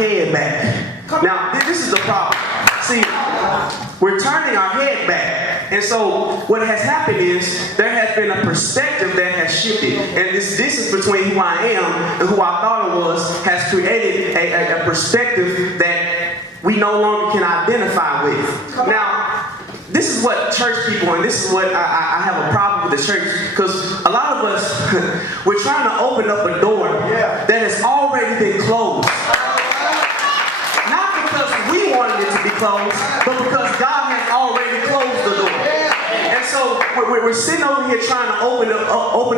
head back. Now, this is the problem. See, we're turning our head back. And so what has happened is there has been a perspective that has shifted. And this distance between who I am and who I thought I was has created a perspective that we no longer can identify with. Now, this is what church people, and this is what I have a problem with the church, because a lot of us, we're trying to open up a door that has already been closed. Not because we wanted it to be closed, but because God has already closed the door. And so we're sitting over here trying to open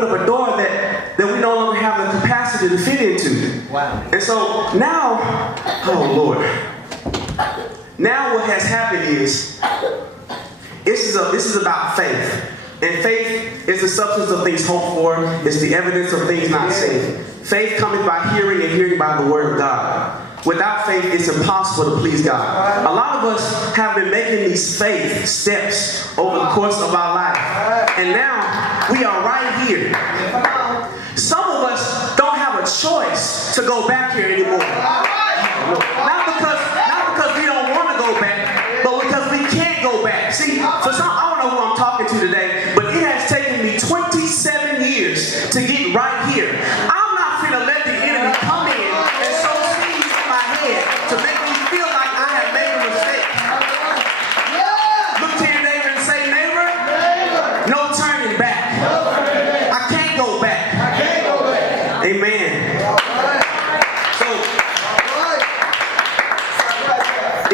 up a door that we no longer have the capacity to fit into. Wow. And so now, oh Lord, now what has happened is, this is about faith. And faith is the substance of things hoped for. It's the evidence of things not seen. Faith cometh by hearing, and hearing by the word of God. Without faith, it's impossible to please God. A lot of us have been making these faith steps over the course of our life. And now, we are right here. Some of us don't have a choice to go back here anymore. Not because we don't want to go back, but because we can't go back. See, for some, I don't know who I'm talking to today, but it has taken me 27 years to get right here. I'm not finna let the enemy come in and sow seeds in my head to make me feel like I have made a mistake. Look to your neighbor and say, neighbor, no turning back. I can't go back. Amen. So,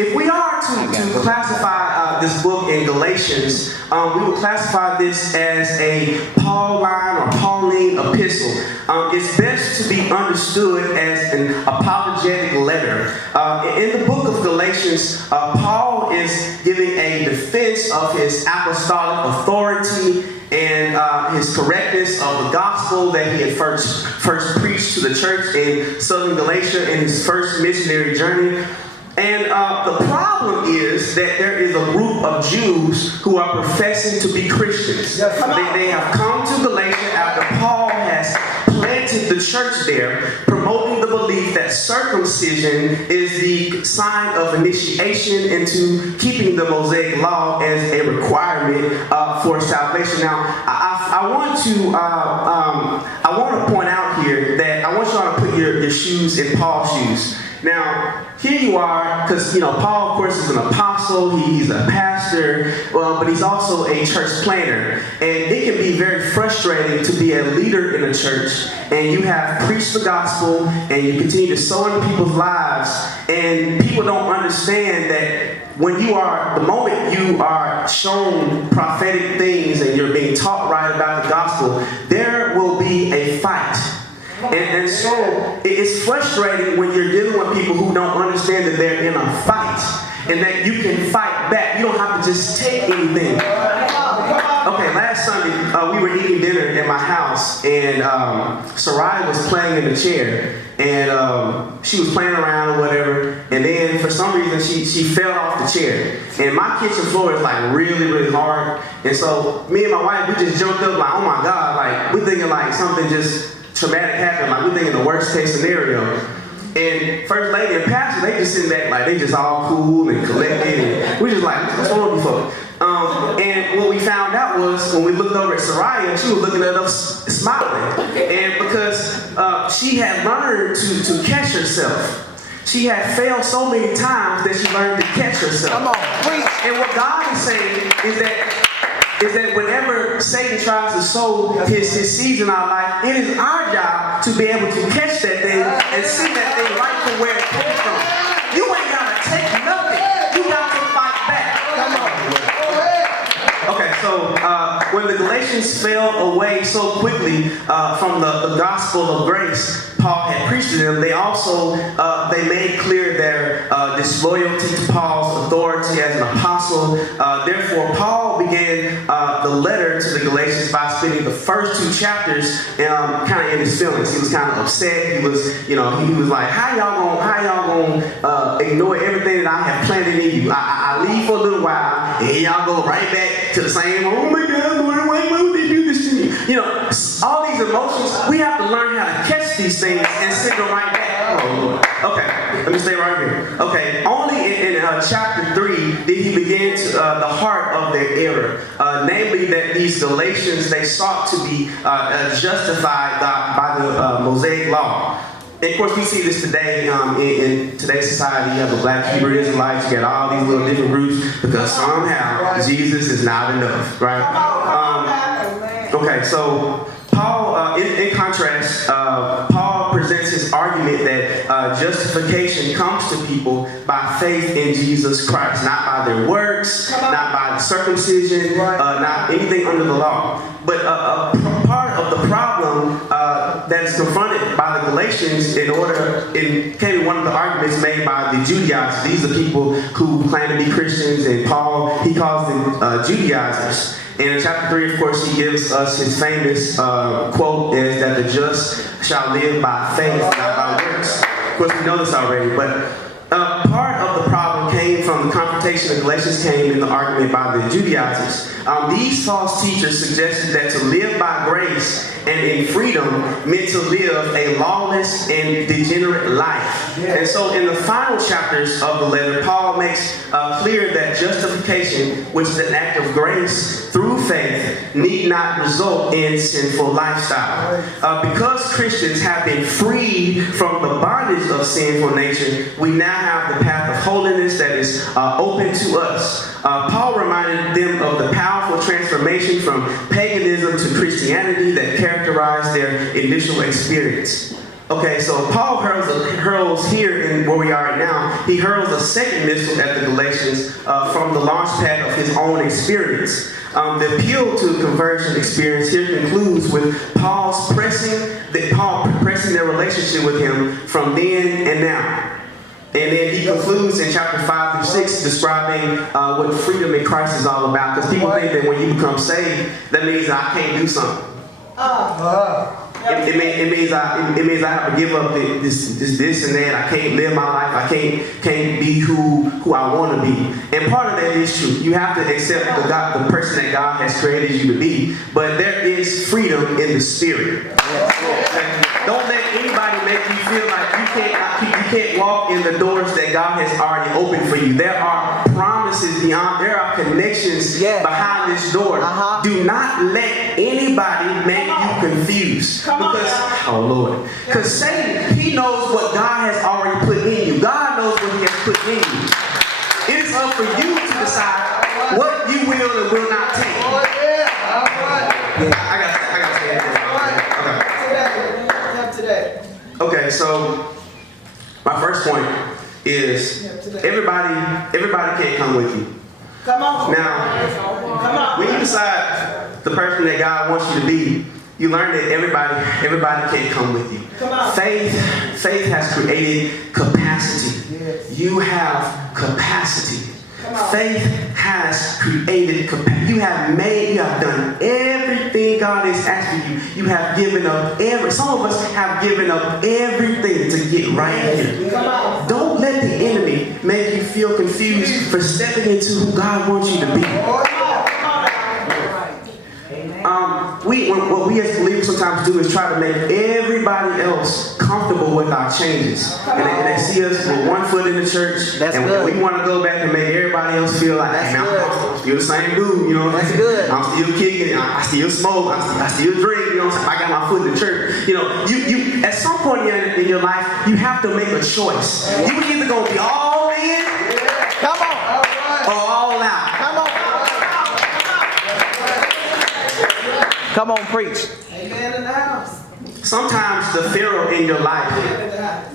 if we are to classify this book in Galatians, we would classify this as a Pauline or Pauline epistle. It's best to be understood as an apologetic letter. In the book of Galatians, Paul is giving a defense of his apostolic authority and his correctness of the gospel that he had first preached to the church in southern Galatia in his first missionary journey. And the problem is that there is a group of Jews who are professing to be Christians. They have come to Galatia after Paul has planted the church there, promoting the belief that circumcision is the sign of initiation into keeping the Mosaic law as a requirement for salvation. Now, I want to point out here that I want y'all to put your shoes in Paul's shoes. Now, here you are, because, Paul, of course, is an apostle, he's a pastor, but he's also a church planner. And it can be very frustrating to be a leader in a church, and you have preached the gospel, and you continue to sow into people's lives, and people don't understand that the moment you are shown prophetic things and you're being taught right about the gospel, there will be a fight. And so it's frustrating when you're dealing with people who don't understand that they're in a fight and that you can fight back. You don't have to just take anything. Okay, last Sunday we were eating dinner at my house, and Sarai was playing in the chair, and she was playing around or whatever, and then for some reason she fell off the chair. And my kitchen floor is like really, really hard, and so me and my wife, we just joked up like, oh my God, like we're thinking like something just traumatic happened, like we're thinking the worst case scenario. And First Lady and Pastor, they just sitting back like they just all cool and collected, and we just like, what's wrong with you folks? And what we found out was when we looked over at Soraya, she was looking at us smiling. And because she had learned to catch herself. She had failed so many times that she learned to catch herself. Come on, preach. And what God is saying is that whenever Satan tries to sow his seeds in our life, it is our job to be able to catch that thing and see that thing right from where it came from. You ain't got to take nothing. You got to fight back. Come on. Okay, so when the Galatians fell away so quickly from the gospel of grace Paul had preached to them, they also they made clear their disloyalty to Paul's authority as an apostle. Therefore, Paul began the letter to the Galatians by spending the first 2 chapters kind of in his feelings. He was kind of upset. He was, he was like, how y'all gonna ignore everything that I have planted in you? I leave for a little while, and y'all go right back to the same, oh my God, Lord, why would they do this to me? All these emotions, we have to learn how to catch these things and send them right back. Oh, Lord. Okay, let me stay right here. Okay, only in chapter 3 did he begin to the heart of their error. Namely that these Galatians, they sought to be justified by the Mosaic law. And of course, we see this today in today's society. You have the Black Hebrew Israelites, you got all these little different groups because somehow Jesus is not enough, right? Okay, so Paul, in contrast, Paul presents his argument that justification comes to people by faith in Jesus Christ, not by their works, not by the circumcision, not anything under the law. But part of the problem that is confronted by the Galatians came in one of the arguments made by the Judaizers. These are people who claim to be Christians, and Paul, he calls them Judaizers. And in chapter 3, of course, he gives us his famous quote is that the just shall live by faith, not by works. Of course, we know this already, but part of the problem came from the confrontation the Galatians came in the argument by the Judaizers. These false teachers suggested that to live by grace and in freedom meant to live a lawless and degenerate life. And so in the final chapters of the letter, Paul makes clear that justification, which is an act of grace through faith, need not result in sinful lifestyle. Because Christians have been freed from the bondage of sinful nature, we now have the path of holiness that is open to us. Paul reminded them of the powerful transformation from paganism to Christianity that characterized their initial experience. Okay, so Paul hurls here in where we are right now, he hurls a second missile at the Galatians from the launch pad of his own experience. The appeal to conversion experience here concludes with Paul pressing their relationship with him from then and now. And then he concludes in chapter 5 through 6 describing what freedom in Christ is all about. Because people think that when you become saved, that means I can't do something. It means I have to give up this and that. I can't live my life. I can't be who I want to be. And part of that is true. You have to accept the person that God has created you to be. But there is freedom in the spirit. Okay? Don't let anybody make you feel like you can't walk in the doors that God has already opened for you. There are promises beyond. There are connections behind this door. Do not let anybody make you confused. Oh Lord. Because Satan, he knows what God has already put in you. God knows what he has put in you. It is up for you to decide what you will and will not take. I got to say that. Okay, so my first point is everybody can't come with you. Now, when you decide the person that God wants you to be, you learn that everybody can't come with you. Faith has created capacity. You have capacity. Faith has created capacity. You have done everything God has asked of you. You have given up some of us have given up everything to get right here. Don't let the enemy make you feel confused for stepping into who God wants you to be. What we as believers sometimes do is try to make everybody else comfortable with our changes. And they see us with one foot in the church, we want to go back and make everybody else feel like, hey, I'm still the same dude, you know what I'm saying? I'm still kicking, I still smoke, I still drink, you know what I'm saying? I got my foot in the church. You know, you at some point in your life, you have to make a choice. You either going to be all in, or all out. Come on, preach. Amen in the house. Sometimes the Pharaoh in your life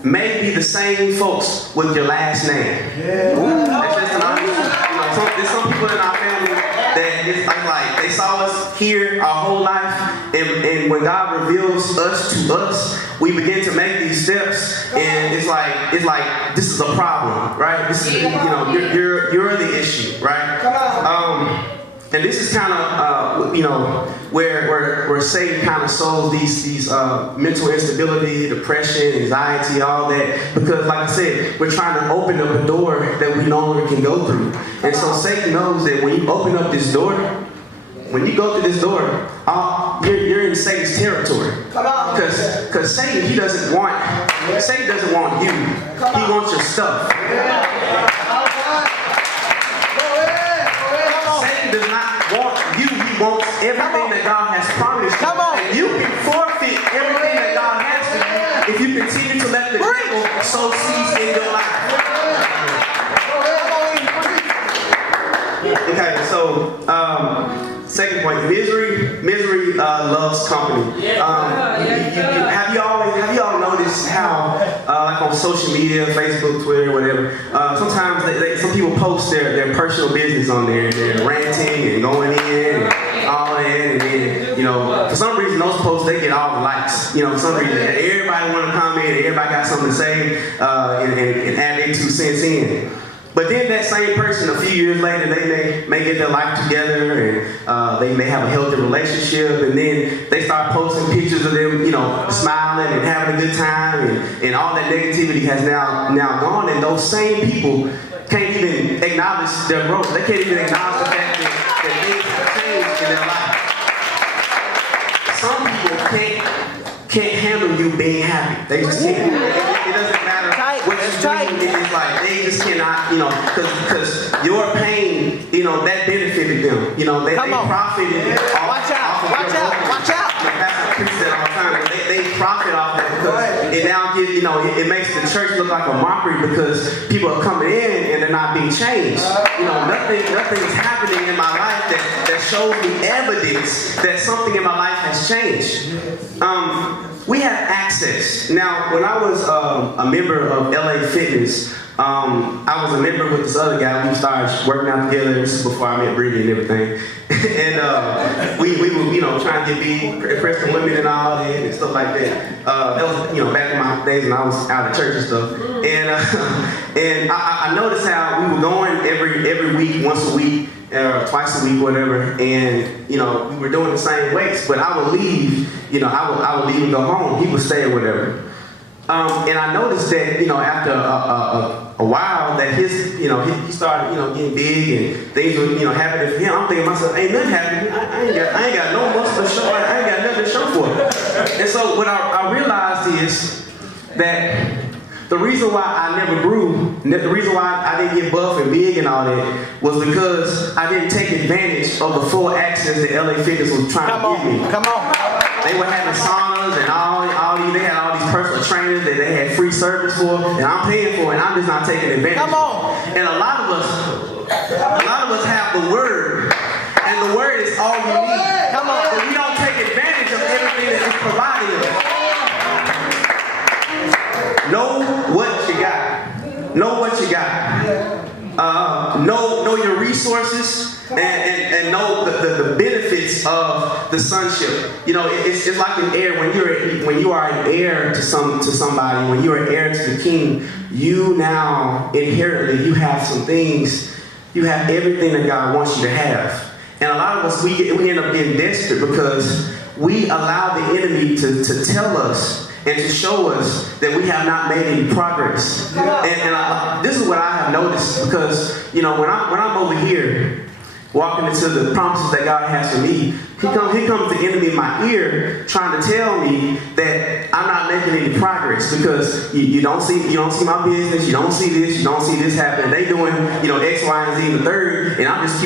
may be the same folks with your last name. That's just an honest. There's some people in our family that it's like they saw us here our whole life, and when God reveals us to us, we begin to make these steps, and it's like this is a problem, right? This is you're the issue, right? And this is kind of, where Satan kind of sows these mental instability, depression, anxiety, all that. Because, like I said, we're trying to open up a door that we no longer can go through. And so Satan knows that when you open up this door, when you go through this door, you're in Satan's territory. Because Satan, Satan doesn't want you. He wants your stuff. Satan does not want you. He wants everything that God has promised you. And you can forfeit everything that God has for you if you continue to let the devil sow seeds in your life. Okay, so second point, misery loves company. Have you all noticed how, like on social media, Facebook, Twitter, whatever, sometimes some people post their personal business on there, and they're ranting and going in and all that, and then, for some reason those posts, they get all the likes. For some reason, everybody want to comment, everybody got something to say, and add their 2 cents in. But then that same person, a few years later, they may get their life together, and they may have a healthy relationship, and then they start posting pictures of them, smiling and having a good time, and all that negativity has now gone, and those same people can't even acknowledge their growth. They can't even acknowledge the fact that things have changed in their life. Some people can't handle you being happy. They just can't. It doesn't matter what you do. It's like they just cannot, because your pain, that benefited them. They profited off of your Watch out. Pastor preaches that all the time. They profit off that because it now gives, it makes the church look like a mockery because people are coming in and they're not being changed. Nothing's happening in my life that shows me evidence that something in my life has changed. We have access. Now, when I was a member of LA Fitness, I was a member with this other guy. We started working out together. This is before I met Brittany and everything. And we were, trying to get big, impress the women and all that and stuff like that. That was, back in my days when I was out of church and stuff. And I noticed how we were going every week, once a week, twice a week, whatever. And we were doing the same weights. But I would leave. I would leave and go home. He would stay or whatever. And I noticed that, after a while that he started, getting big and things were, happening for him. I'm thinking to myself, ain't nothing happening. I ain't got no muscle to show. I ain't got nothing to show for it. And so what I realized is that the reason why I never grew, the reason why I didn't get buff and big and all that was because I didn't take advantage of the full access that LA Fitness was trying to give me. Come on. They were having saunas and they had all these personal trainers that they had free service for, and I'm paying for it, and I'm just not taking advantage. Come on. And a lot of us have the word, and the word is all you need. Come on. But we don't take advantage of everything that is provided us. Know what you got. Know what you got. Know your resources. And know the benefits of the sonship. It's like an heir. When you are an heir to somebody, when you are an heir to the king, you now inherently you have some things. You have everything that God wants you to have. And a lot of us we end up getting desperate because we allow the enemy to tell us and to show us that we have not made any progress. And this is what I have noticed because when I'm over here walking into the promises that God has for me, here comes the enemy in my ear trying to tell me that I'm not making any progress because you don't see my business, you don't see this, you don't see this happening. They doing X, Y, and Z and the third, and I'm just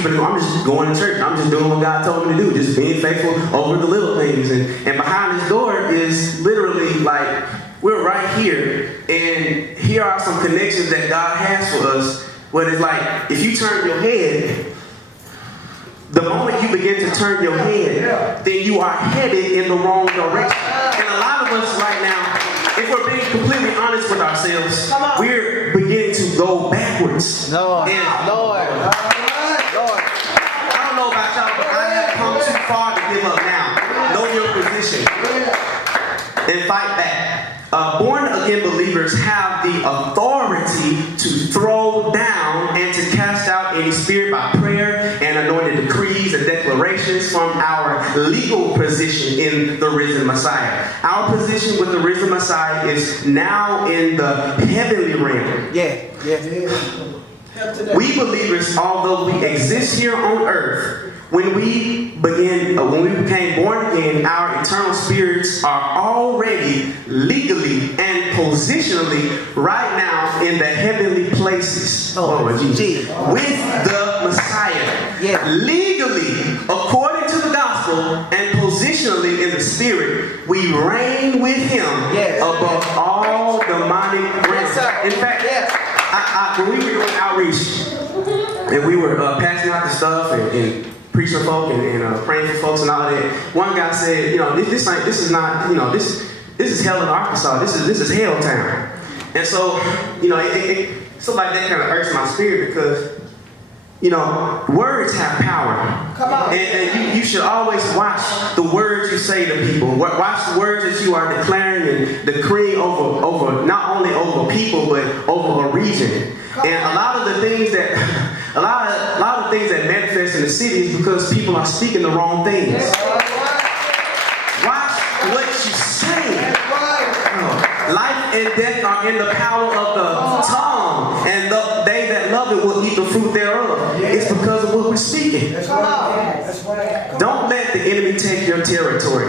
going to church. I'm just doing what God told me to do, just being faithful over the little things. And behind this door is literally like we're right here, and here are some connections that God has for us. Where it's like if you turn your head. The moment you begin to turn your head, then you are headed in the wrong direction. And a lot of us right now, if we're being completely honest with ourselves, we're beginning to go backwards. Lord. I don't know about y'all, but I have come too far to give up now. Know your position and fight back. Born-again believers have the authority to throw down and to cast out any spirit by prayer and anointed decrees and declarations from our legal position in the risen Messiah. Our position with the risen Messiah is now in the heavenly realm. Yeah. We believers, although we exist here on earth, when we became born again, our eternal spirits are already legally and positionally right now in the heavenly places. Oh, Jesus. With the Messiah. Yeah. Legally, according to the gospel, and positionally in the spirit, we reign with him above all demonic realms. In fact, when we were doing outreach and we were passing out the stuff and preaching folk and praying for folks and all that, one guy said, this is not, this is hell in Arkansas. This is hell town. And so, so like that kind of irks my spirit because, words have power. Come on. And you should always watch the words you say to people. Watch the words that you are declaring and decreeing over not only over people but over a region. And a lot of the things that manifest in the city is because people are speaking the wrong things. Watch what you say. Life and death are in the power of the tongue, and they that love it will eat the fruit thereof. It's because of what we're speaking. Don't let the enemy take your territory.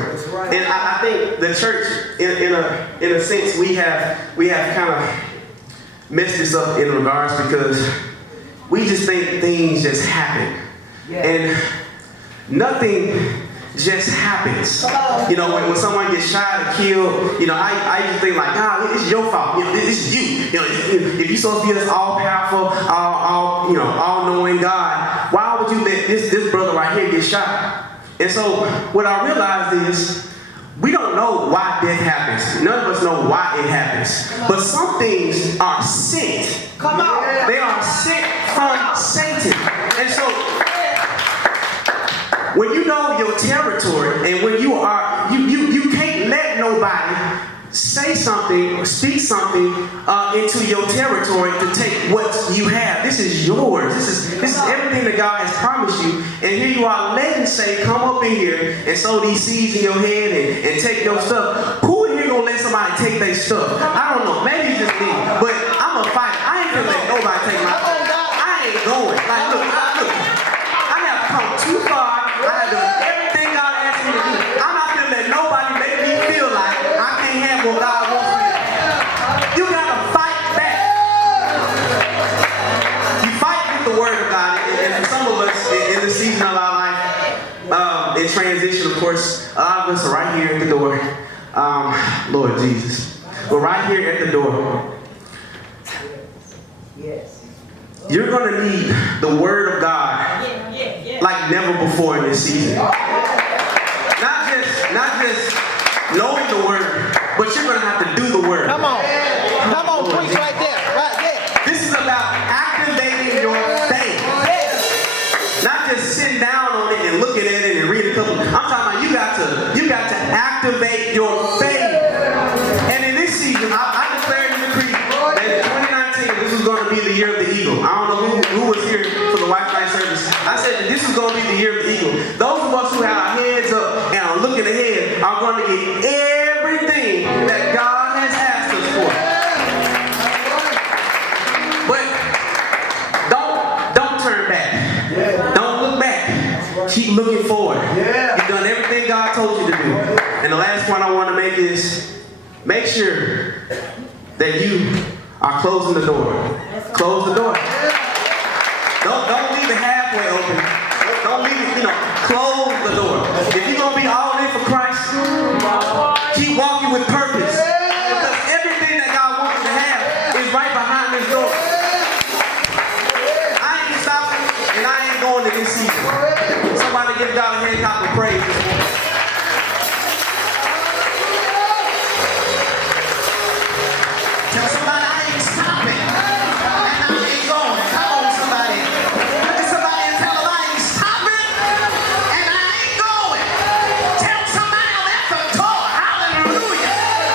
And I think the church, in a sense, we have kind of messed this up in regards because we just think things just happen. And nothing just happens. When someone gets shot or killed, I used to think like, it's your fault. It's you. If you're supposed to be this all-powerful, all-knowing God, why would you let this brother right here get shot? And so what I realized is, we don't know why death happens. None of us know why it happens. But some things are sent. Come on. They are sent from Satan. And so when you know your territory and when you can't let nobody say something or speak something into your territory to take what you have. This is yours. This is everything that God has promised you. And here you are letting Satan come up in here and sow these seeds in your head and take your stuff. Who in here gonna let somebody take their stuff? I don't know. Maybe it's just me. But I'm a fighter. I ain't gonna let nobody take my stuff. I ain't going. Like, look. I have come too far. I have done everything God asked me to do. I'm not gonna let nobody make me feel like I can't have what God wants me to do. You gotta fight back. You fight with the word of God. And for some of us in this season of our life, in transition, of course, a lot of us are right here at the door. Lord Jesus. We're right here at the door. Yes. You're going to need the word of God like never before in this season. Not just knowing the word, but you're going to have to do the word. Come on, preach right there. This is about activating your faith. Not just sitting down on it and looking at it and reading a couple. I'm talking about you got to activate your faith. And in this season, I declared and decreed that in 2019, this was going to be the year of the eagle. I don't know who was here for the White Night service. I said that this is going to be the year of the eagle. Those of us who have our heads up and are looking ahead are going to get everything that God has asked us for. But don't turn back. Don't look back. Keep looking forward. You've done everything God told you to do. And the last point I want to make is, make sure that you are closing the door. Close the door. Don't leave it halfway open. Don't leave it, close the door. If you're going to be all in for Christ, keep walking with purpose. Because everything that God wants you to have is right behind this door. I ain't stopping and I ain't going to this season. Somebody give God a hand clap of praise. Tell somebody I ain't stopping and I ain't going. Come on, somebody. Look at somebody and tell them I ain't stopping and I ain't going. Tell somebody I'm at the door. Hallelujah.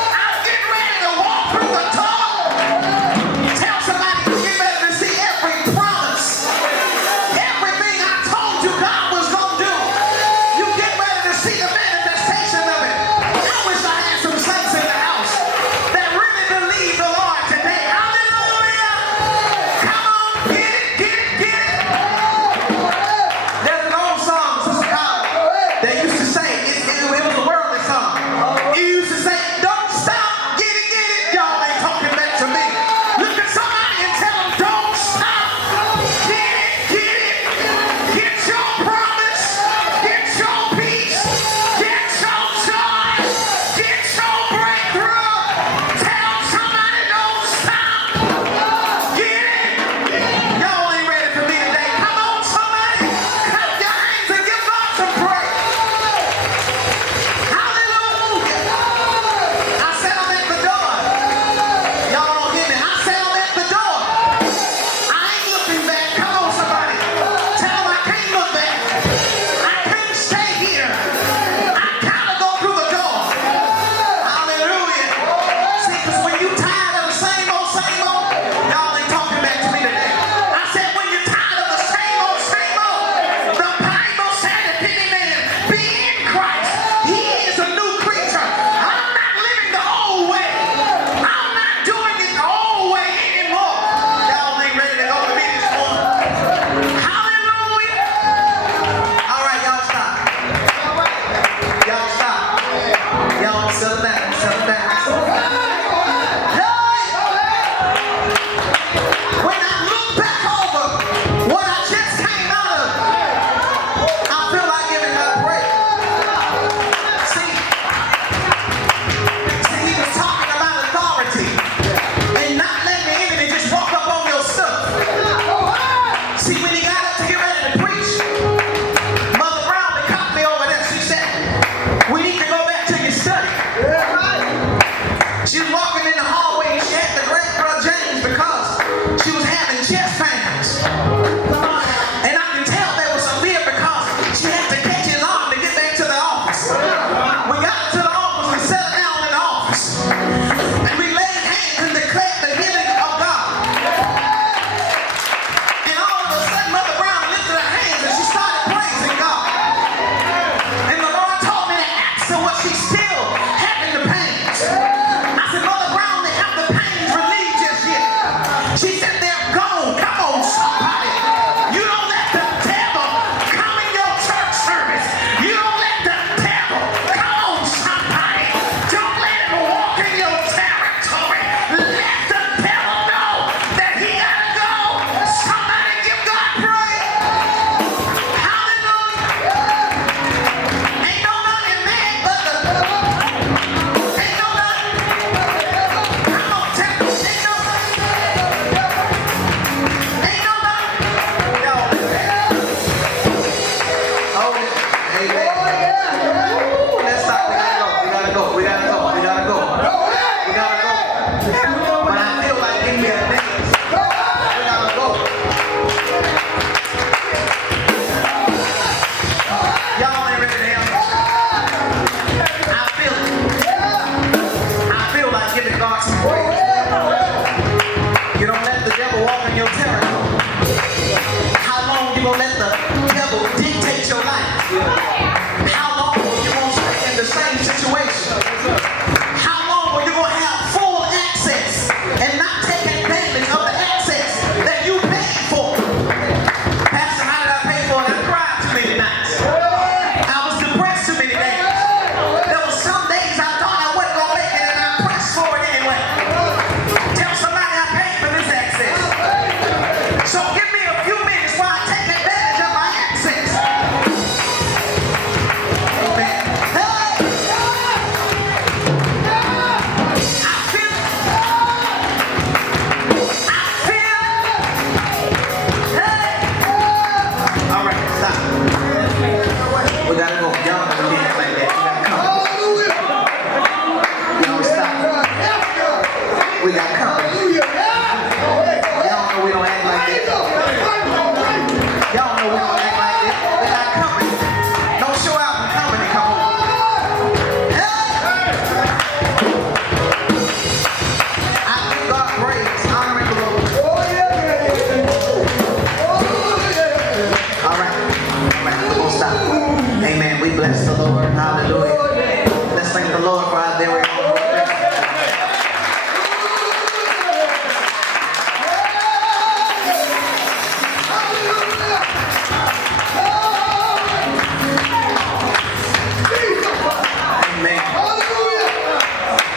devil walk in your territory? How long you gonna let the devil dictate your life? How long you gonna stay in the same situation? How long are you gonna have full access and not take advantage of the access that you paid for? Pastor, how did I pay for it? I cried too many nights. I was depressed too many days. There were some days I thought I wasn't gonna make it and I pressed for it anyway. Tell somebody I paid for this access. So give me a few minutes while I take advantage of my access. Amen. I feel it. All right, stop. We gotta go. Y'all don't do it like that. We gotta come. Y'all stop. We got company. Y'all know we don't act like that. Y'all know we don't act like that. We got company. Don't show out for company. Come on. I give God praise, honor, and glory. All right, we're gonna stop. Amen. We bless the Lord. Hallelujah. Let's thank the Lord for our very own. Amen.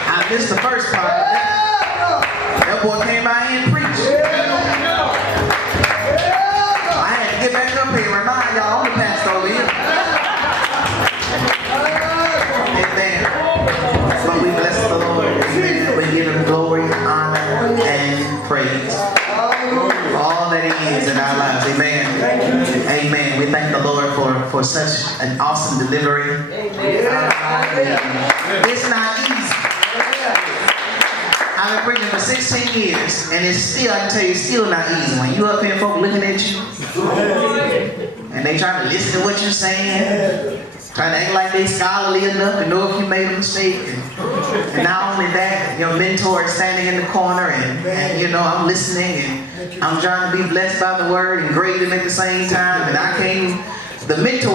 I missed the first part of it. That boy came by here and preached. I had to get back up here and remind y'all I'm the pastor over here. Amen. But we bless the Lord. Amen. We give him glory, honor, and praise for all that he is in our lives. Amen. Amen. We thank the Lord for such an awesome delivery. It's not easy. I've been preaching for 16 years, and it's still, I can tell you, it's still not easy. When you up here, folk looking at you, and they trying to listen to what you're saying, trying to act like they scholarly enough to know if you made a mistake. And not only that, your mentor is standing in the corner, and you know, I'm listening, and I'm trying to be blessed by the word and grading at the same time, and I came, the mentor